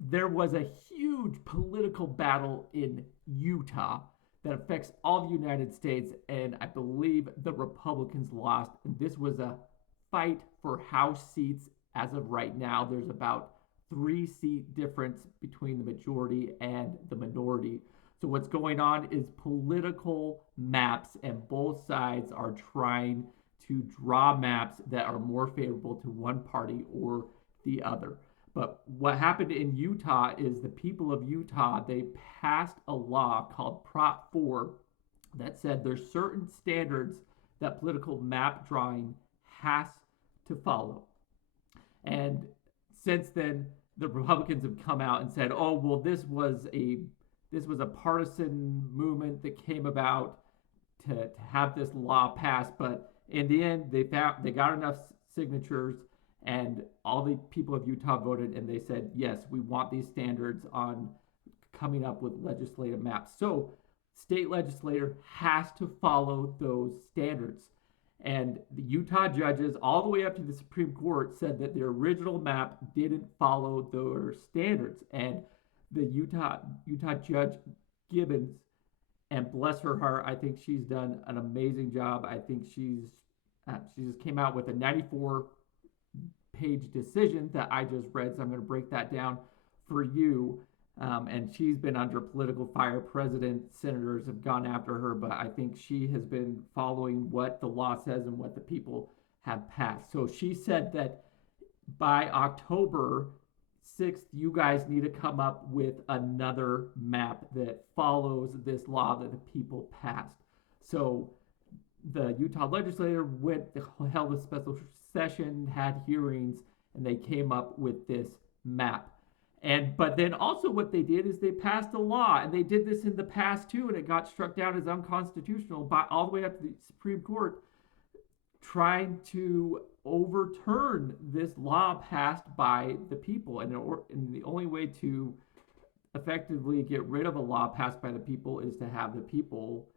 there was a huge political battle in Utah that affects all the United States, and I believe the Republicans lost. And this was a fight for House seats. As of right now, there's about 3 seat difference between the majority and the minority. So what's going on is political maps, and both sides are trying to draw maps that are more favorable to one party or the other. But what happened in Utah is the people of Utah, they passed a law called Prop 4 that said there's certain standards that political map drawing has to follow. And since then, the Republicans have come out and said, "Oh, well, this was a partisan movement that came about to have this law passed." But in the end, they got enough signatures, and all the people of Utah voted, and they said, "Yes, we want these standards on coming up with legislative maps." So, state legislator has to follow those standards. And the Utah judges, all the way up to the Supreme Court, said that the original map didn't follow their standards. And the Utah judge Gibbons, and bless her heart, I think she's done an amazing job. I think she just came out with a 94-page decision that I just read. So I'm going to break that down for you. And she's been under political fire. President, senators have gone after her, but I think she has been following what the law says and what the people have passed. So she said that by October 6th, you guys need to come up with another map that follows this law that the people passed. So the Utah legislature held a special session, had hearings, and they came up with this map. But then also what they did is they passed a law, and they did this in the past too, and it got struck down as unconstitutional by all the way up to the Supreme Court, trying to overturn this law passed by the people. And the only way to effectively get rid of a law passed by the people is to have the people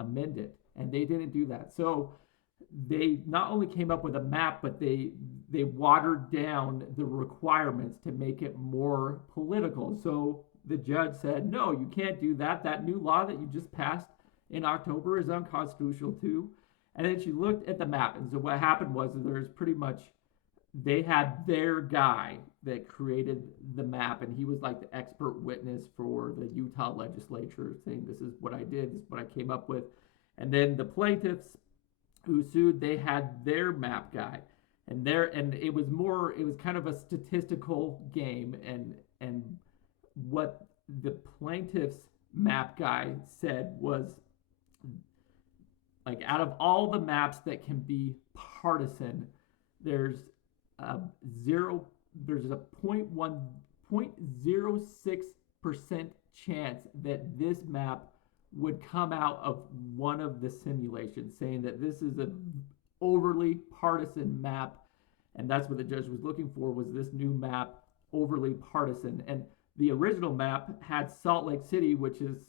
amend it, and they didn't do that. So they not only came up with a map, but they watered down the requirements to make it more political. So the judge said, "No, you can't do that. That new law that you just passed in October is unconstitutional too." And then she looked at the map, and so what happened was there's pretty much, they had their guy that created the map, and he was like the expert witness for the Utah legislature, saying, "This is what I did, this is what I came up with." And then the plaintiffs who sued, they had their map guy, and it was kind of a statistical game. And what the plaintiffs map guy said was, like, out of all the maps that can be partisan, there's a 0.06% chance that this map would come out of one of the simulations, saying that this is an overly partisan map. And that's what the judge was looking for, was this new map overly partisan. And the original map had Salt Lake City, which is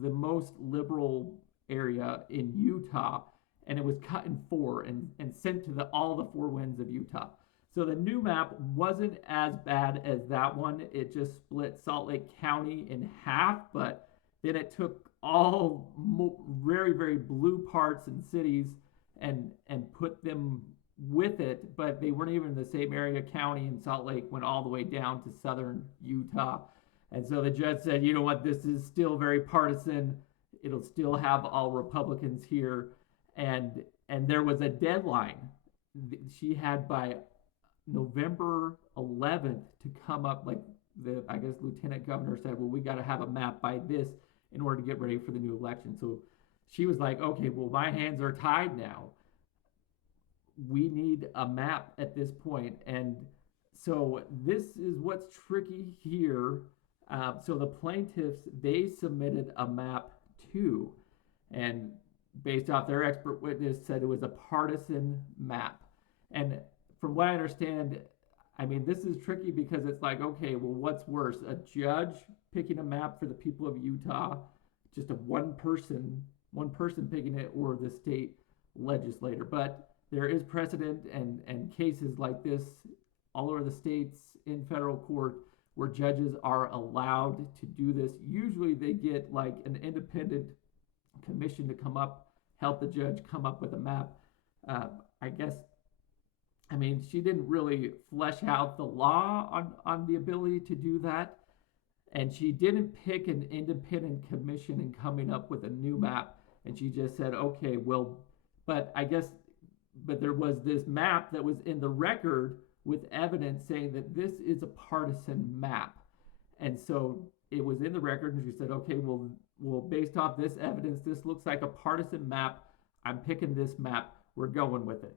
the most liberal area in Utah, and it was cut in four and sent to all the four winds of Utah. So the new map wasn't as bad as that one. It just split Salt Lake County in half, but then it took all very, very blue parts and cities and put them with it, but they weren't even in the same area. County and Salt Lake went all the way down to southern Utah. And so the judge said, "You know what, this is still very partisan. It'll still have all Republicans here." And there was a deadline. She had by November 11th to come up, like I guess Lieutenant Governor said, "Well, we got to have a map by this in order to get ready for the new election." So she was like, "Okay, well, my hands are tied now. We need a map at this point." And so this is what's tricky here. So the plaintiffs, they submitted a map too, and based off their expert witness, said it was a partisan map. And from what I understand, I mean, this is tricky because it's like, okay, well, what's worse? A judge picking a map for the people of Utah, just a one person picking it, or the state legislator? But there is precedent and cases like this all over the states in federal court where judges are allowed to do this. Usually they get like an independent commission to help the judge come up with a map. Uh, I guess, I mean, she didn't really flesh out the law on the ability to do that. And she didn't pick an independent commission in coming up with a new map. And she just said, okay, well, but I guess, but there was this map that was in the record with evidence saying that this is a partisan map. And so it was in the record, and she said, okay, well, based off this evidence, this looks like a partisan map. I'm picking this map. We're going with it.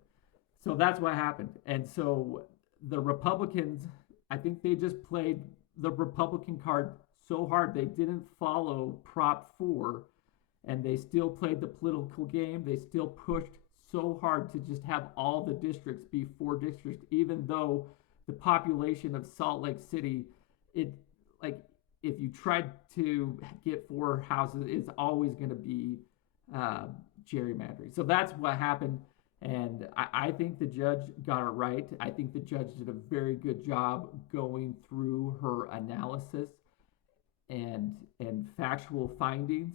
So that's what happened. And so the Republicans, I think they just played the Republican card so hard. They didn't follow Prop 4, and they still played the political game. They still pushed so hard to just have all the districts be 4 districts, even though the population of Salt Lake City, if you tried to get 4 houses, it's always going to be gerrymandering. So that's what happened. And I think the judge got it right. I think the judge did a very good job going through her analysis and factual findings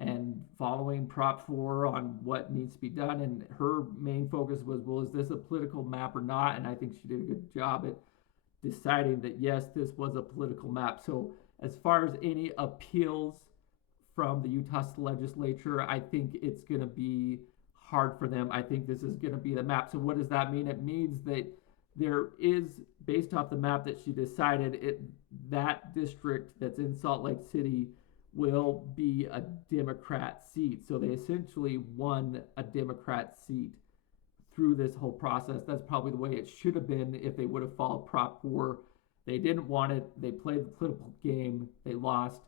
and following Prop 4 on what needs to be done. And her main focus was, well, is this a political map or not? And I think she did a good job at deciding that, yes, this was a political map. So as far as any appeals from the Utah legislature, I think it's going to be hard for them. I think this is going to be the map. So what does that mean? It means that there is, based off the map that she decided, that district that's in Salt Lake City will be a Democrat seat. So they essentially won a Democrat seat through this whole process. That's probably the way it should have been if they would have followed Prop 4. They didn't want it. They played the political game. They lost.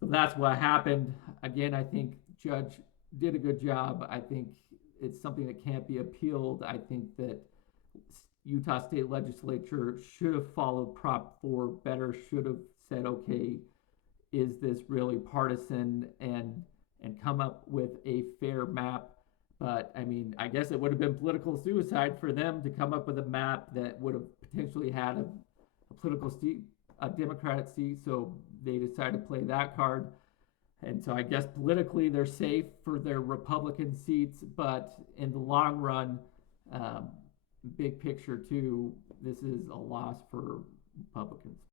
So that's what happened. Again, I think Judge did a good job. I think it's something that can't be appealed. I think that Utah State Legislature should have followed Prop 4 better, should have said, okay, is this really partisan, and come up with a fair map. But I mean, I guess it would have been political suicide for them to come up with a map that would have potentially had a political seat, a Democratic seat. So they decided to play that card. And so I guess politically they're safe for their Republican seats, but in the long run, big picture too, this is a loss for Republicans.